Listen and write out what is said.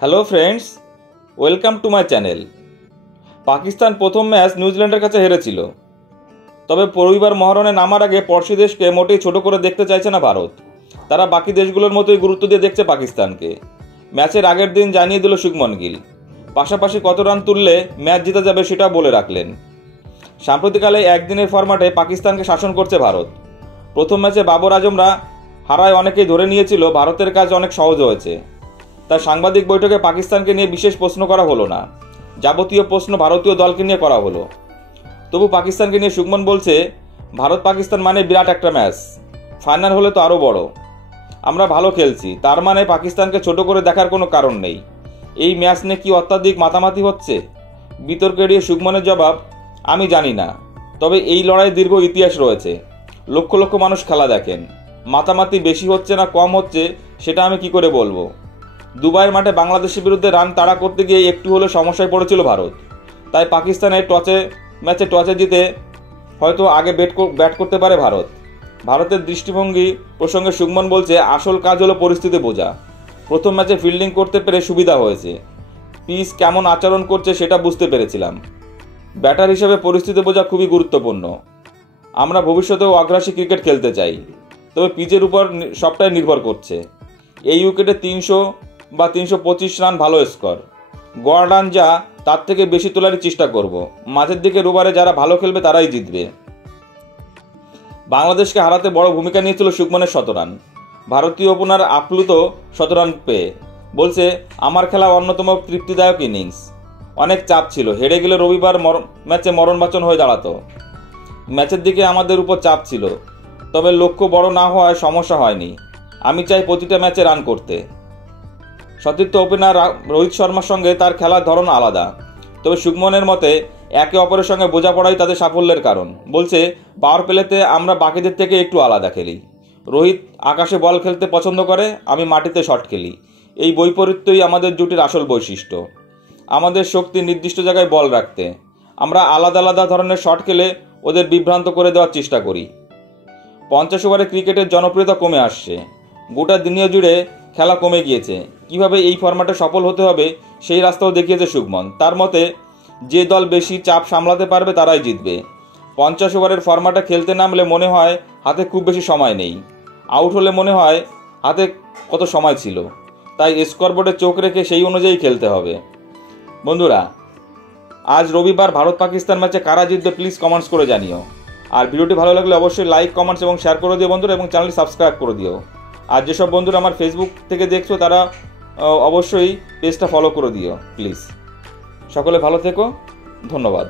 Hello friends, welcome to my channel. Pakistan প্রথম match নিউজিল্যান্ডের কাছে হেরেছিল, তবে রবিবার মহারণে নামার আগে পড়শি দেশকে মোটেই ছোট করে দেখতে চাইছে না ভারত। তারা বাকি দেশগুলোর মতোই গুরুত্ব দিয়ে দেখছে পাকিস্তানকে। ম্যাচের আগের দিন জানিয়ে দিল শুভমন গিল, পাশাপাশি কত রান তুললে ম্যাচ জিতে যাবে সেটা বলে রাখলেন। সাম্প্রতিককালে একদিনের ফরম্যাটে পাকিস্তানকে শাসন করছে ভারত। প্রথম ম্যাচে বাবর আজমরা হারায় অনেকেই ধরে নিয়েছিল ভারতের কাজ অনেক সহজ হয়েছে। তাই সাংবাদিক বৈঠকে পাকিস্তানকে নিয়ে বিশেষ প্রশ্ন করা হলো না, যাবতীয় প্রশ্ন ভারতীয় দলকে নিয়ে করা হলো। তবু পাকিস্তানকে নিয়ে শুভমন বলছে, ভারত পাকিস্তান মানে বিরাট একটা ম্যাচ, ফাইনাল হলে তো আরও বড়। আমরা ভালো খেলছি, তার মানে পাকিস্তানকে ছোট করে দেখার কোনো কারণ নেই। এই ম্যাচ নিয়ে কি অত্যাধিক মাতামাতি হচ্ছে? বিতর্ক এড়িয়ে শুভমনের জবাব, আমি জানি না, তবে এই লড়াইয়ের দীর্ঘ ইতিহাস রয়েছে। লক্ষ লক্ষ মানুষ খেলা দেখেন, মাতামাতি বেশি হচ্ছে না কম হচ্ছে সেটা আমি কি করে বলবো। দুবাইয়ের মাঠে বাংলাদেশের বিরুদ্ধে রান তাড়া করতে গিয়ে একটু হলেও সমস্যায় পড়েছিল ভারত। তাই পাকিস্তানের ম্যাচে টসে জিতে হয়তো আগে ব্যাট করতে পারে ভারত। ভারতের দৃষ্টিভঙ্গি প্রসঙ্গে শুভমন বলছে, আসল কাজ হলো পরিস্থিতি বোঝা। প্রথম ম্যাচে ফিল্ডিং করতে পেরে সুবিধা হয়েছে, পিচ কেমন আচরণ করছে সেটা বুঝতে পেরেছিলাম। ব্যাটার হিসেবে পরিস্থিতি বোঝা খুবই গুরুত্বপূর্ণ। আমরা ভবিষ্যতেও অগ্রাসী ক্রিকেট খেলতে চাই, তবে পিচের উপর সবটাই নির্ভর করছে। এই উইকেটে 300 বা 325 রান ভালো স্কোর, গড় রান যা তার থেকে বেশি তোলারই চেষ্টা করব। মাঝের দিকে ওভারে যারা ভালো খেলবে তারাই জিতবে। বাংলাদেশকে হারাতে বড় ভূমিকা নিয়েছিল শুভমনের শতরান। ভারতীয় ওপেনার আপ্লুত শতরান পেয়ে বলছে, আমার খেলা অন্যতম তৃপ্তিদায়ক ইনিংস। অনেক চাপ ছিল, হেরে গেলে রবিবার ম্যাচে মরণবাচন হয়ে দাঁড়াতো। ম্যাচের দিকে আমাদের উপর চাপ ছিল, তবে লক্ষ্য বড় না হওয়ায় সমস্যা হয়নি। আমি চাই প্রতিটা ম্যাচে রান করতে। সতীর্থ ওপেনার রোহিত শর্মার সঙ্গে তার খেলার ধরন আলাদা, তবে শুভমনের মতে একে অপরের সঙ্গে বোঝাপড়াই তাদের সাফল্যের কারণ। বলছে, পাওয়ার প্লেতে আমরা বাকিদের থেকে একটু আলাদা খেলি। রোহিত আকাশে বল খেলতে পছন্দ করে, আমি মাটিতে শট খেলি। এই বৈপরীত্যই আমাদের জুটির আসল বৈশিষ্ট্য। আমাদের শক্তি নির্দিষ্ট জায়গায় বল রাখতে। আমরা আলাদা আলাদা ধরনের শট খেলে ওদের বিভ্রান্ত করে দেওয়ার চেষ্টা করি। 50 ওভারে ক্রিকেটের জনপ্রিয়তা কমে আসছে, গোটা দুনিয়া জুড়ে খেলা কমে গিয়েছে। কিভাবে এই ফরম্যাটে সফল হতে হবে সেই রাস্তাও দেখিয়েছে শুভমন। তার মতে, যে দল বেশি চাপ সামলাতে পারবে তারাই জিতবে। 50 ওভারের ফরম্যাটে খেলতে নামলে মনে হয় হাতে খুব বেশি সময় নেই, আউট হলে মনে হয় হাতে কত সময় ছিল। তাই স্কোরবোর্ডে চোখ রেখে সেই অনুযায়ী খেলতে হবে। বন্ধুরা, আজ রবিবার ভারত পাকিস্তান ম্যাচে কারা জিতবে প্লিজ কমেন্টস করে জানিও। আর ভিডিওটি ভালো লাগলে অবশ্যই লাইক, কমেন্টস এবং শেয়ার করে দিও বন্ধুরা, এবং চ্যানেলটি সাবস্ক্রাইব করে দিও। আর যেসব বন্ধুরা আমার ফেসবুক থেকে দেখছো তারা অবশ্যই পেজটা ফলো করে দিও প্লিজ। সকলে ভালো থেকো, ধন্যবাদ।